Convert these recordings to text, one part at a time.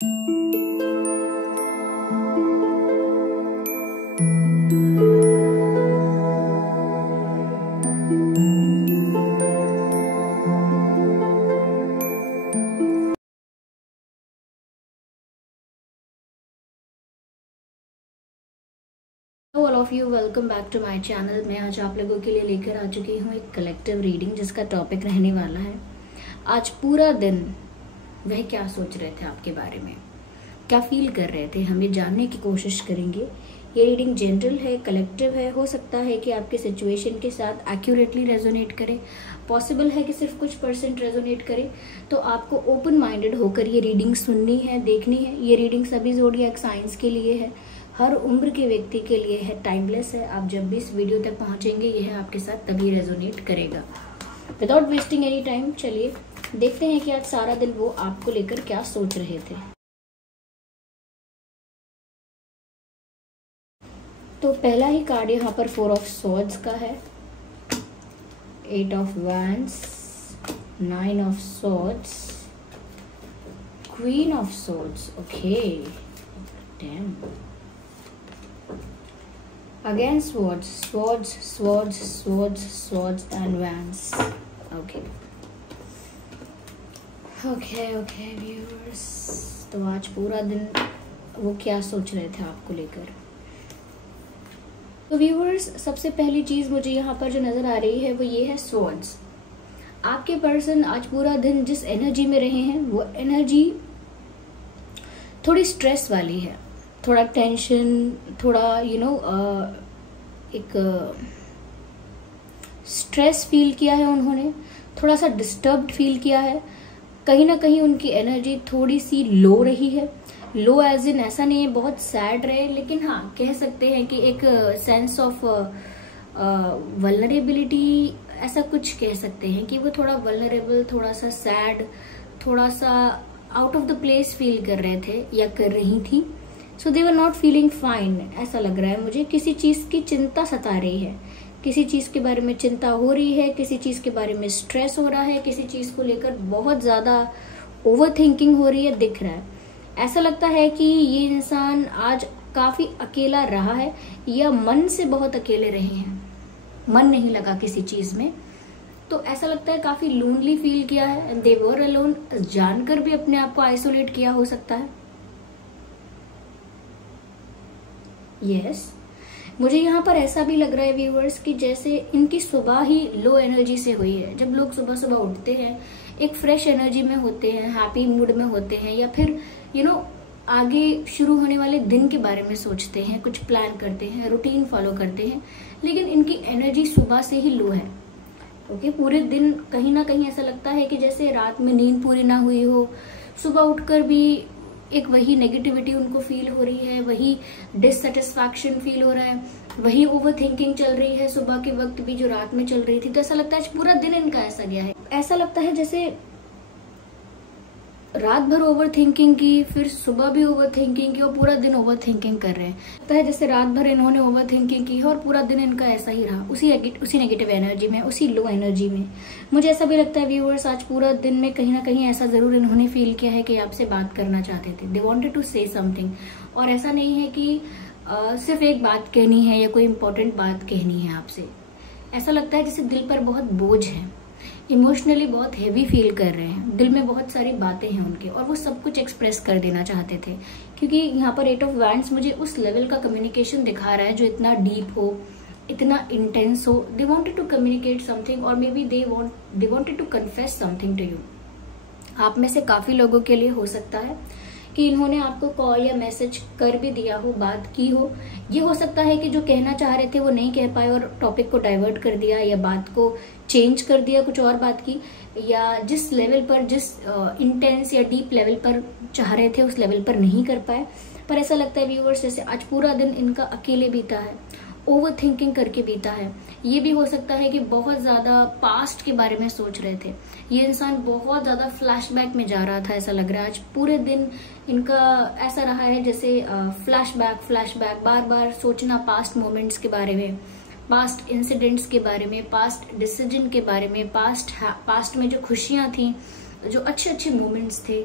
All of you, welcome back to my channel. मैं आज आप लोगों के लिए लेकर आ चुकी हूँ एक कलेक्टिव रीडिंग, जिसका टॉपिक रहने वाला है आज पूरा दिन वह क्या सोच रहे थे आपके बारे में, क्या फील कर रहे थे, हम ये जानने की कोशिश करेंगे। ये रीडिंग जनरल है, कलेक्टिव है। हो सकता है कि आपके सिचुएशन के साथ एक्यूरेटली रेजोनेट करे, पॉसिबल है कि सिर्फ कुछ % रेजोनेट करे। तो आपको ओपन माइंडेड होकर ये रीडिंग सुननी है, देखनी है। ये रीडिंग सभी ज़ोडिएक साइंस के लिए है, हर उम्र के व्यक्ति के लिए है, टाइमलेस है। आप जब भी इस वीडियो तक पहुंचेंगे यह आपके साथ तभी रेजोनेट करेगा। विदाउट वेस्टिंग एनी टाइम चलिए देखते हैं कि आज सारा दिन वो आपको लेकर क्या सोच रहे थे। तो पहला ही कार्ड यहाँ पर 4 ऑफ स्वॉर्ड्स का है, 8 of wands, 9 of swords, queen of swords. Okay, dam. Again swords, swords, swords, swords, swords and wands. Okay. Okay, viewers. तो आज पूरा दिन वो क्या सोच रहे थे आपको लेकर। तो व्यूअर्स, सबसे पहली चीज मुझे यहाँ पर जो नजर आ रही है वो ये है swords। आपके पर्सन आज पूरा दिन जिस एनर्जी में रहे हैं वो एनर्जी थोड़ी स्ट्रेस वाली है, थोड़ा टेंशन, थोड़ा एक स्ट्रेस फील किया है उन्होंने, थोड़ा सा डिस्टर्ब्ड फील किया है। कहीं ना कहीं उनकी एनर्जी थोड़ी सी लो रही है। लो एज इन ऐसा नहीं है बहुत सैड रहे, लेकिन हाँ कह सकते हैं कि एक सेंस ऑफ वल्नरेबिलिटी, ऐसा कुछ कह सकते हैं कि वो थोड़ा वल्नरेबल, थोड़ा सा सैड, थोड़ा सा out of the place feel कर रहे थे या कर रही थी। सो दे वर नॉट फीलिंग फाइन, ऐसा लग रहा है मुझे। किसी चीज की चिंता सता रही है, किसी चीज के बारे में चिंता हो रही है, किसी चीज के बारे में स्ट्रेस हो रहा है, किसी चीज को लेकर बहुत ज्यादा ओवर थिंकिंग हो रही है, दिख रहा है। ऐसा लगता है कि ये इंसान आज काफी अकेला रहा है या मन से बहुत अकेले रहे हैं, मन नहीं लगा किसी चीज में। तो ऐसा लगता है काफी लोनली फील किया है। दे वर अलोन, जानकर भी अपने आप को आइसोलेट किया हो सकता है। यस, मुझे यहाँ पर ऐसा भी लग रहा है व्यूअर्स कि जैसे इनकी सुबह ही लो एनर्जी से हुई है। जब लोग सुबह सुबह उठते हैं एक फ्रेश एनर्जी में होते हैं, हैप्पी मूड में होते हैं, या फिर आगे शुरू होने वाले दिन के बारे में सोचते हैं, कुछ प्लान करते हैं, रूटीन फॉलो करते हैं, लेकिन इनकी एनर्जी सुबह से ही लो है। ओके, पूरे दिन कहीं ना कहीं ऐसा लगता है कि जैसे रात में नींद पूरी ना हुई हो, सुबह उठकर भी एक वही नेगेटिविटी उनको फील हो रही है, वही डिससेटिस्फैक्शन फील हो रहा है, वही ओवर थिंकिंग चल रही है सुबह के वक्त भी जो रात में चल रही थी। तो ऐसा लगता है पूरा दिन इनका ऐसा गया है। ऐसा लगता है जैसे रात भर ओवर थिंकिंग की, फिर सुबह भी ओवर थिंकिंग की और पूरा दिन ओवर थिंकिंग कर रहे हैं। लगता है जैसे रात भर इन्होंने ओवर थिंकिंग की है और पूरा दिन इनका ऐसा ही रहा, उसी नेगेटिव एनर्जी में, उसी लो एनर्जी में। मुझे ऐसा भी लगता है व्यूअर्स, आज पूरा दिन में कहीं ना कहीं ऐसा जरूर इन्होंने फील किया है कि आपसे बात करना चाहते थे। They wanted to say something. और ऐसा नहीं है कि सिर्फ एक बात कहनी है या कोई इंपॉर्टेंट बात कहनी है आपसे। ऐसा लगता है जैसे दिल पर बहुत बोझ है, इमोशनली बहुत हैवी फील कर रहे हैं, दिल में बहुत सारी बातें हैं उनके और वो सब कुछ एक्सप्रेस कर देना चाहते थे। क्योंकि यहाँ पर 8 ऑफ वैंड्स मुझे उस लेवल का कम्युनिकेशन दिखा रहा है जो इतना डीप हो, इतना इंटेंस हो। They wanted to communicate something और maybe they wanted to confess something to you. आप में से काफी लोगों के लिए हो सकता है कि इन्होंने आपको कॉल या मैसेज कर भी दिया हो, बात की हो। ये हो सकता है कि जो कहना चाह रहे थे वो नहीं कह पाए और टॉपिक को डाइवर्ट कर दिया या बात को चेंज कर दिया, कुछ और बात की, या जिस लेवल पर, जिस इंटेंस या डीप लेवल पर चाह रहे थे उस लेवल पर नहीं कर पाए। पर ऐसा लगता है व्यूअर्स जैसे आज पूरा दिन इनका अकेले बीता है, ओवर थिंकिंग करके बीता है। ये भी हो सकता है कि बहुत ज्यादा पास्ट के बारे में सोच रहे थे। ये इंसान बहुत ज्यादा फ्लैशबैक में जा रहा था, ऐसा लग रहा है आज पूरे दिन इनका ऐसा रहा है जैसे फ्लैशबैक बार बार सोचना पास्ट मोमेंट्स के बारे में, पास्ट इंसिडेंट्स के बारे में, पास्ट डिसीजन के बारे में, पास्ट में जो खुशियां थी, जो अच्छे अच्छे मोमेंट्स थे,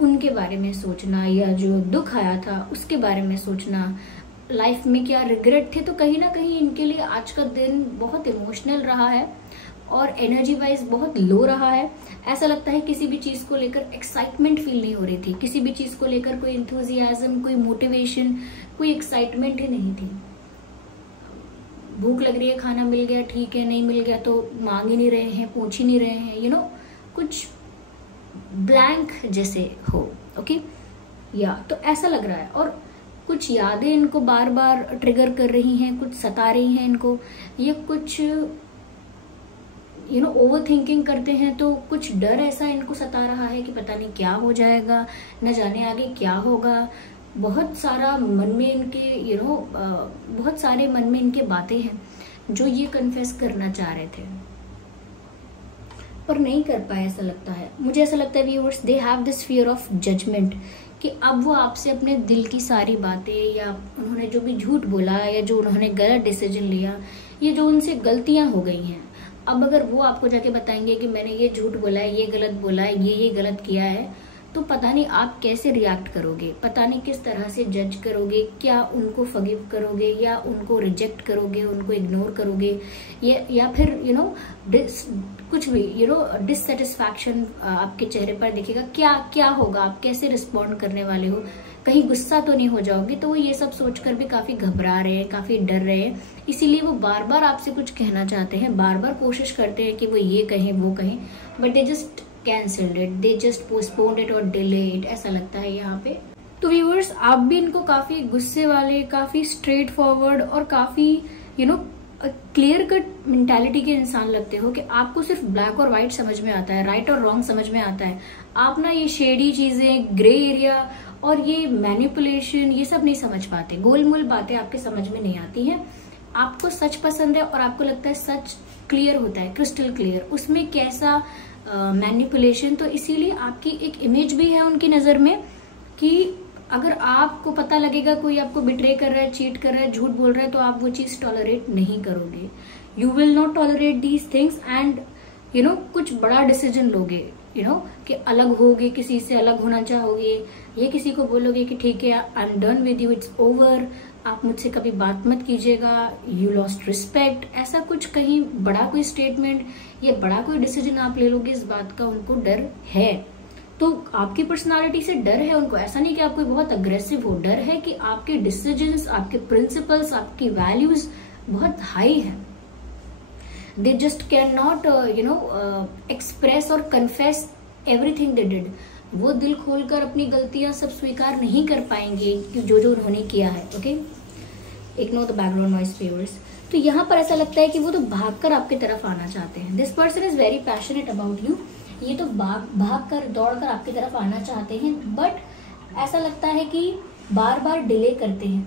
उनके बारे में सोचना, या जो दुख आया था उसके बारे में सोचना, लाइफ में क्या रिग्रेट थे। तो कहीं ना कहीं इनके लिए आज का दिन बहुत इमोशनल रहा है और एनर्जी वाइज बहुत लो रहा है। ऐसा लगता है किसी भी चीज को लेकर एक्साइटमेंट फील नहीं हो रही थी, किसी भी चीज को लेकर कोई एंथुजियाज्म, कोई मोटिवेशन, कोई एक्साइटमेंट ही नहीं थी। भूख लग रही है, खाना मिल गया ठीक है, नहीं मिल गया तो मांग ही नहीं रहे हैं, पूछ ही नहीं रहे हैं, कुछ ब्लैंक जैसे हो। ओके, या तो ऐसा लग रहा है। और कुछ यादें इनको बार बार ट्रिगर कर रही हैं, कुछ सता रही हैं इनको, ये कुछ ओवर थिंकिंग करते हैं तो कुछ डर ऐसा इनको सता रहा है कि पता नहीं क्या हो जाएगा, न जाने आगे क्या होगा। बहुत सारा मन में इनके बहुत सारे मन में इनके बातें हैं जो ये कन्फेस करना चाह रहे थे पर नहीं कर पाए। ऐसा लगता है, मुझे ऐसा लगता है viewers, they have this fear of judgement कि अब वो आपसे अपने दिल की सारी बातें, या उन्होंने जो भी झूठ बोला, या जो उन्होंने गलत डिसीजन लिया, ये जो उनसे गलतियां हो गई हैं, अब अगर वो आपको जाके बताएंगे कि मैंने ये झूठ बोला है, ये गलत बोला है, ये गलत किया है, तो पता नहीं आप कैसे रिएक्ट करोगे, पता नहीं किस तरह से जज करोगे। क्या उनको फॉरगिव करोगे, या उनको रिजेक्ट करोगे, उनको इग्नोर करोगे, या फिर कुछ भी डिससेटिस्फैक्शन आपके चेहरे पर दिखेगा। क्या होगा, आप कैसे रिस्पॉन्ड करने वाले हो, कहीं गुस्सा तो नहीं हो जाओगे। तो वो ये सब सोचकर भी काफी घबरा रहे हैं, काफी डर रहे हैं, इसीलिए वो बार बार आपसे कुछ कहना चाहते हैं, बार बार कोशिश करते हैं कि वो ये कहें वो कहें, but they just cancelled it, they just postponed it और डिले इट, ऐसा लगता है यहाँ पे। तो व्यूअर्स, आप भी इनको काफी गुस्से वाले, काफी स्ट्रेट फॉरवर्ड और काफी क्लियर कट मेंटालिटी के इंसान लगते हो कि आपको सिर्फ ब्लैक और व्हाइट समझ में आता है, राइट और रॉन्ग समझ में आता है। आप ना ये शेडी चीजें, ग्रे एरिया और ये मैनिपुलेशन, ये सब नहीं समझ पाते, गोलमोल बातें आपके समझ में नहीं आती हैं। आपको सच पसंद है और आपको लगता है सच क्लियर होता है, क्रिस्टल क्लियर, उसमें कैसा मैनिपुलेशन। तो इसीलिए आपकी एक इमेज भी है उनकी नजर में कि अगर आपको पता लगेगा कोई आपको बिट्रे कर रहा है, चीट कर रहा है, झूठ बोल रहा है, तो आप वो चीज टॉलरेट नहीं करोगे। You will not tolerate these things and कुछ बड़ा डिसीजन लोगे, कि अलग होगे, किसी से अलग होना चाहोगे, ये किसी को बोलोगे कि ठीक है I am done with you, it's over, आप मुझसे कभी बात मत कीजिएगा, यू लॉस्ट रिस्पेक्ट, ऐसा कुछ कहीं बड़ा कोई स्टेटमेंट या बड़ा कोई डिसीजन आप ले लोगे, इस बात का उनको डर है। तो आपकी पर्सनालिटी से डर है उनको, ऐसा नहीं कि आप कोई बहुत अग्रेसिव हो, डर है कि आपके डिसीजंस, आपके प्रिंसिपल्स, आपकी वैल्यूज बहुत हाई है। They just can not express और कन्फेस एवरीथिंग दे डिड। वो दिल खोलकर अपनी गलतियां सब स्वीकार नहीं कर पाएंगे कि जो उन्होंने किया है। Okay, ignore the background noise viewers. तो यहाँ पर ऐसा लगता है कि वो तो भागकर आपकी तरफ आना चाहते हैं। This person is very passionate about you. ये तो भागकर दौड़कर आपकी तरफ आना चाहते हैं, बट ऐसा लगता है कि बार बार डिले करते हैं,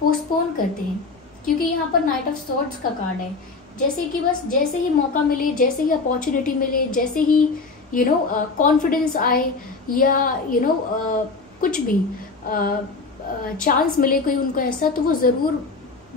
पोस्टपोन करते हैं, क्योंकि यहाँ पर नाइट ऑफ सॉर्ड्स का कार्ड है। जैसे कि बस जैसे ही मौका मिले, जैसे ही अपॉर्चुनिटी मिले, जैसे ही कॉन्फिडेंस आए, या कुछ भी चांस मिले कोई उनको ऐसा, तो वो जरूर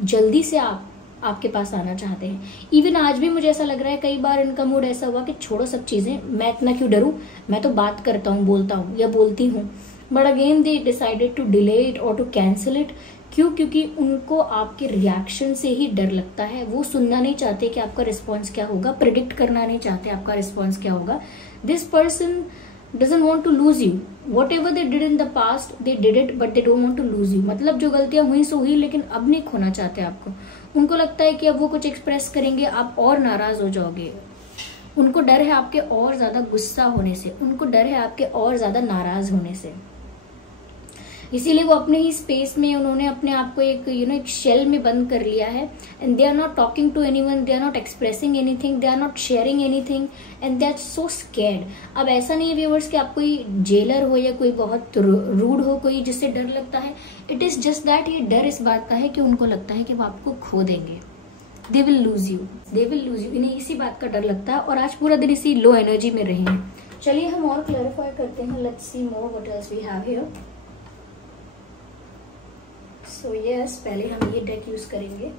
जल्दी से आपके पास आना चाहते हैं। इवन आज भी मुझे ऐसा लग रहा है कई बार इनका मूड ऐसा हुआ कि छोड़ो सब चीजें, मैं इतना क्यों डरूं, मैं तो बात करता हूँ, बोलता हूँ या बोलती हूँ। But again they decided to delay it और टू कैंसिल इट। क्यों? क्योंकि उनको आपके रिएक्शन से ही डर लगता है। वो सुनना नहीं चाहते कि आपका रिस्पॉन्स क्या होगा, प्रिडिक्ट करना नहीं चाहते आपका रिस्पॉन्स क्या होगा। This person doesn't want to lose you. Whatever they did in the past, they did it, but they don't want to lose you. मतलब जो गलतियां हुई सो हुई, लेकिन अब नहीं खोना चाहते आपको। उनको लगता है कि अब वो कुछ एक्सप्रेस करेंगे, आप और नाराज हो जाओगे। उनको डर है आपके और ज्यादा गुस्सा होने से, उनको डर है आपके और ज्यादा नाराज होने से। इसीलिए वो अपने ही स्पेस में उन्होंने अपने आप को एक शेल में बंद कर लिया है। And they are not talking to anyone, they are not expressing anything, they are not sharing anything, and they are so scared. अब ऐसा नहीं है व्यूअर्स कि आप कोई जेलर हो या कोई बहुत रूड हो, कोई जिससे डर लगता है। इट इज जस्ट दैट ये डर इस बात का है कि उनको लगता है कि वो आपको खो देंगे। They will lose you, they will lose you. इन्हें इसी बात का डर लगता है और आज पूरा दिन इसी लो एनर्जी में रहे हैं। चलिए हम और क्लैरिफाई करते हैं। Let's see more what else we have here. So yes, पहले हम ये डेक यूज करेंगे।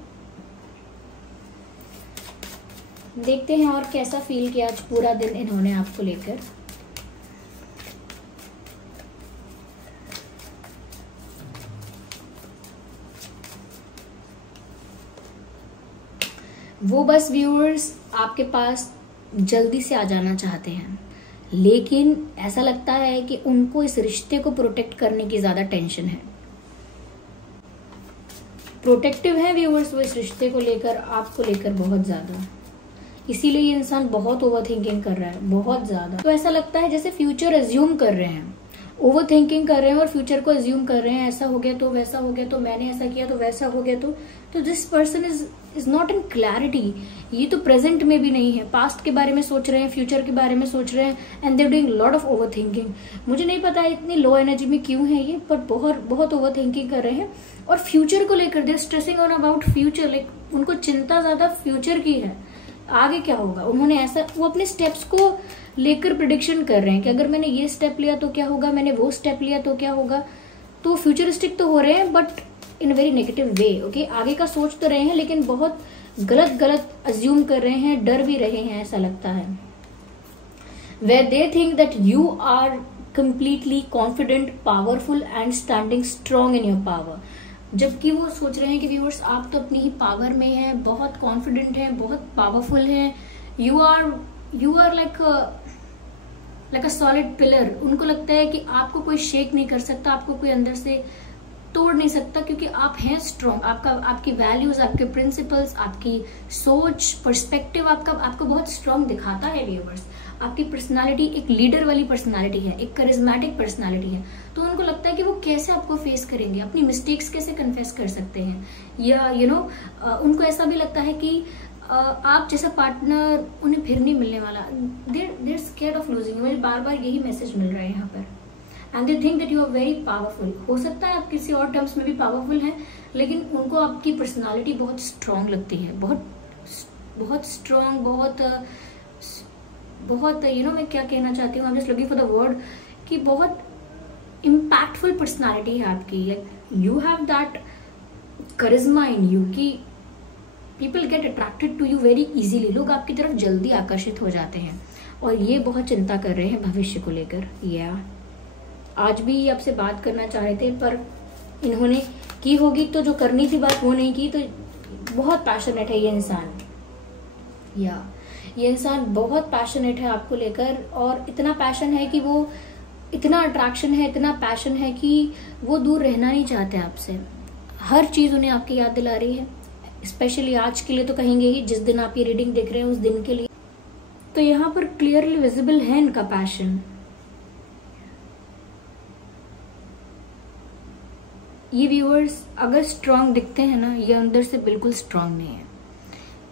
देखते हैं और कैसा फील किया आज पूरा दिन इन्होंने आपको लेकर। वो बस व्यूअर्स आपके पास जल्दी से आ जाना चाहते हैं, लेकिन ऐसा लगता है कि उनको इस रिश्ते को प्रोटेक्ट करने की ज्यादा टेंशन है। प्रोटेक्टिव है व्यूअर्स वो इस रिश्ते को लेकर, आपको लेकर बहुत ज्यादा। इसीलिए ये इंसान बहुत ओवर थिंकिंग कर रहा है, बहुत ज्यादा। तो ऐसा लगता है जैसे फ्यूचर एज्यूम कर रहे हैं, ओवर थिंकिंग कर रहे हैं और फ्यूचर को एज्यूम कर रहे हैं, ऐसा हो गया तो वैसा हो गया तो मैंने ऐसा किया तो वैसा हो गया तो this person is not in clarity. ये तो प्रेजेंट में भी नहीं है, पास्ट के बारे में सोच रहे हैं, फ्यूचर के बारे में सोच रहे हैं, and they're doing lot of over thinking. मुझे नहीं पता इतनी लो एनर्जी में क्यों है ये, बट बहुत बहुत ओवर थिंकिंग कर रहे हैं। और फ्यूचर को लेकर they're stressing on about future, like उनको चिंता ज्यादा फ्यूचर की है, आगे क्या होगा। उन्होंने ऐसा, वो अपने स्टेप्स को लेकर प्रिडिक्शन कर रहे हैं कि अगर मैंने ये स्टेप लिया तो क्या होगा, मैंने वो स्टेप लिया तो क्या होगा। तो फ्यूचरिस्टिक तो हो रहे हैं but in very negative way. Okay, आगे का सोच तो रहे हैं लेकिन बहुत गलत गलत अज्यूम कर रहे हैं, डर भी रहे हैं, ऐसा लगता है। Where they think that you are completely confident, powerful and standing strong in your power. जबकि वो सोच रहे हैं कि व्यूअर्स आप तो अपनी ही पावर में हैं, बहुत कॉन्फिडेंट हैं, बहुत पावरफुल हैं, you are like a solid pillar. उनको लगता है कि आपको कोई शेक नहीं कर सकता, आपको कोई अंदर से तोड़ नहीं सकता, क्योंकि आप हैं स्ट्रॉन्ग। आपकी वैल्यूज, आपके प्रिंसिपल्स, आपकी सोच, पर्सपेक्टिव आपको बहुत स्ट्रॉन्ग दिखाता है व्यूअर्स। आपकी पर्सनालिटी एक लीडर वाली पर्सनालिटी है, एक करिज्मेटिक पर्सनालिटी है। तो उनको लगता है कि वो कैसे आपको फेस करेंगे, अपनी मिस्टेक्स कैसे कन्फेस कर सकते हैं, या उनको ऐसा भी लगता है कि आप जैसा पार्टनर उन्हें फिर नहीं मिलने वाला। देर स्केयर्ड ऑफ लूजिंग। मुझे बार बार यही मैसेज मिल रहा है यहाँ पर। And they think that you are very powerful. हो सकता है आप किसी और टर्म्स में भी पावरफुल हैं, लेकिन उनको आपकी पर्सनालिटी बहुत स्ट्रांग लगती है, बहुत स्ट्रांग, बहुत मैं क्या कहना चाहती हूँ, I am just looking for the word, कि बहुत इम्पैक्टफुल पर्सनालिटी है आपकी। Like you have that charisma in you कि people get attracted to you very easily. लोग आपकी तरफ जल्दी आकर्षित हो जाते हैं, और ये बहुत चिंता कर रहे हैं भविष्य को लेकर। आज भी आपसे बात करना चाह रहे थे, पर इन्होंने की होगी तो जो करनी थी बात वो नहीं की। तो बहुत पैशनेट है ये इंसान, ये इंसान बहुत पैशनेट है आपको लेकर, और इतना पैशन है कि वो, इतना अट्रैक्शन है, इतना पैशन है कि वो दूर रहना नहीं चाहते आपसे। हर चीज उन्हें आपकी याद दिला रही है, स्पेशली आज के लिए तो कहेंगे ही, जिस दिन आप ये रीडिंग देख रहे हैं उस दिन के लिए। तो यहाँ पर क्लियरली विजिबल है इनका पैशन। ये व्यूअर्स अगर स्ट्रांग दिखते हैं ना, ये अंदर से बिल्कुल स्ट्रांग नहीं है।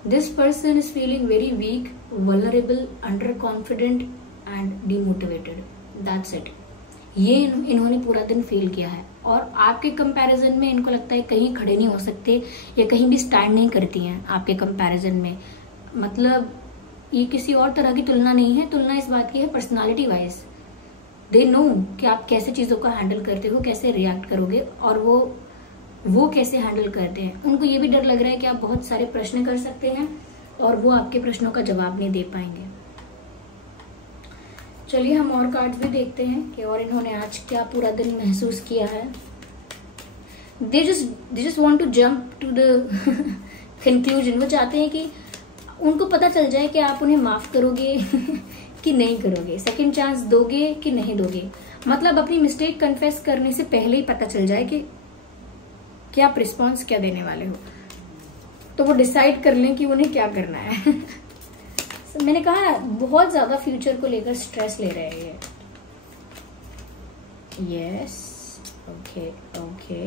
This person is feeling very weak, vulnerable, under confident and demotivated. That's it. ये इन्होंने पूरा दिन फील किया है, और आपके कंपैरिजन में इनको लगता है कहीं खड़े नहीं हो सकते, या कहीं भी स्टैंड नहीं करती हैं आपके कंपैरिजन में। मतलब ये किसी और तरह की तुलना नहीं है, तुलना इस बात की है पर्सनालिटी वाइज। दे नो कि आप कैसे चीजों को हैंडल करते हो, कैसे रिएक्ट करोगे, और वो कैसे हैंडल करते हैं। उनको ये भी डर लग रहा है कि आप बहुत सारे प्रश्न कर सकते हैं और वो आपके प्रश्नों का जवाब नहीं दे पाएंगे। चलिए हम और कार्ड्स भी देखते हैं कि और इन्होंने आज क्या पूरा दिन महसूस किया है। They just want to jump to the conclusion. वो चाहते हैं कि उनको पता चल जाए कि आप उन्हें माफ करोगे कि नहीं करोगे, सेकंड चांस दोगे कि नहीं दोगे। मतलब अपनी मिस्टेक कन्फेस करने से पहले ही पता चल जाए कि आप रिस्पॉन्स क्या देने वाले हो, तो वो डिसाइड कर लें कि उन्हें क्या करना है। मैंने कहा बहुत ज्यादा फ्यूचर को लेकर स्ट्रेस ले रहे हैं ये। Yes, okay.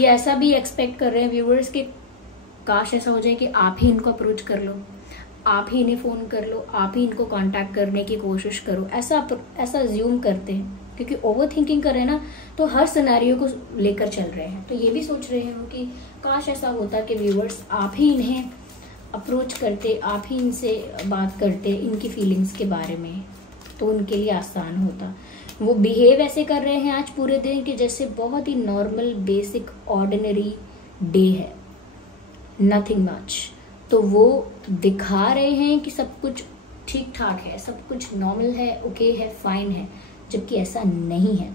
ये ऐसा भी एक्सपेक्ट कर रहे हैं व्यूअर्स कि काश ऐसा हो जाए कि आप ही इनको अप्रोच कर लो, आप ही इन्हें फोन कर लो, आप ही इनको कांटेक्ट करने की कोशिश करो। ऐसा अज्यूम करते हैं, क्योंकि ओवर थिंकिंग कर रहे हैं ना, तो हर सिनेरियो को लेकर चल रहे हैं। तो ये भी सोच रहे हैं वो कि काश ऐसा होता कि व्यूअर्स आप ही इन्हें अप्रोच करते, आप ही इनसे बात करते इनकी फीलिंग्स के बारे में, तो उनके लिए आसान होता। वो बिहेव ऐसे कर रहे हैं आज पूरे दिन कि जैसे बहुत ही नॉर्मल, बेसिक, ऑर्डिनरी डे है, नथिंग मच। तो वो दिखा रहे हैं कि सब कुछ ठीक ठाक है, सब कुछ नॉर्मल है, ओके है, फाइन है, जबकि ऐसा नहीं है।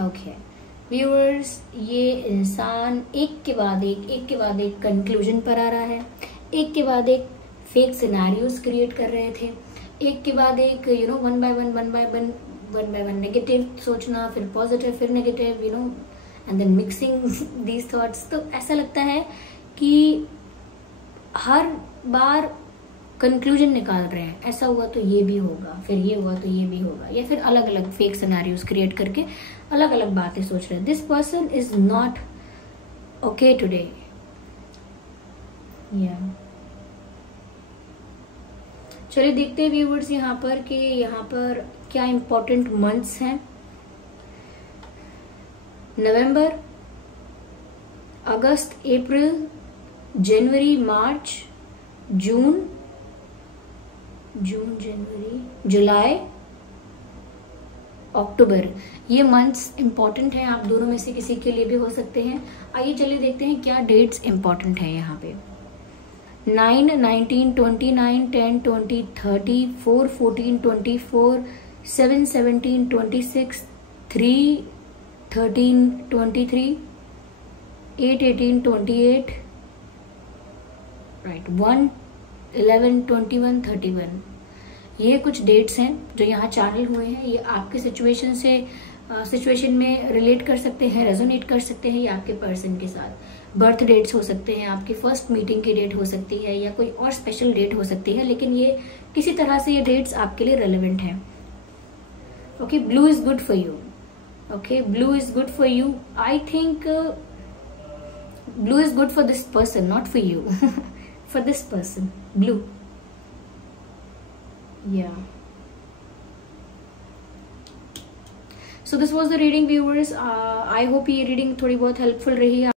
ओके व्यूअर्स, ये इंसान एक के बाद एक कंक्लूजन पर आ रहा है, एक के बाद एक फेक सिनेरियोज क्रिएट कर रहे थे, एक के बाद एक वन बाय वन नेगेटिव सोचना, फिर पॉजिटिव, फिर negative, and then mixing these thoughts. तो ऐसा लगता है कि हर बार कंक्लूजन निकाल रहे हैं, ऐसा हुआ तो ये भी होगा, फिर ये हुआ तो ये भी होगा, या फिर अलग अलग फेक सिनेरियोज क्रिएट करके अलग अलग बातें सोच रहे हैं। This person is not okay today. चलिए देखते हैं व्यूवर्स यहाँ पर कि यहाँ पर क्या इंपॉर्टेंट मंथ्स हैं। नवंबर, अगस्त, अप्रैल, जनवरी, मार्च, जून, जनवरी, जुलाई, अक्टूबर, ये मंथ्स इंपॉर्टेंट हैं। आप दोनों में से किसी के लिए भी हो सकते हैं। आइए चलिए देखते हैं क्या डेट्स इंपॉर्टेंट है यहाँ पे। 9, 19, 29, 10, 20, 30, 4, 14, 24, 7, 17, 26, 3, 13, 23, 8, 18, 28, राइट, 1, 11, 21, 31। ये कुछ डेट्स हैं जो यहाँ चैनल हुए हैं। ये आपके सिचुएशन में रिलेट कर सकते हैं, रेजोनेट कर सकते हैं, या आपके पर्सन के साथ। बर्थ डेट्स हो सकते हैं, आपकी फर्स्ट मीटिंग की डेट हो सकती है, या कोई और स्पेशल डेट हो सकती है, लेकिन ये किसी तरह से ये डेट्स आपके लिए रेलेवेंट हैं। Okay, blue is good for you. Okay, blue is good for you. I think blue is good for this person, not for you. For this person, blue. Yeah. So this was the reading, viewers. I hope ये reading थोड़ी बहुत helpful रही है।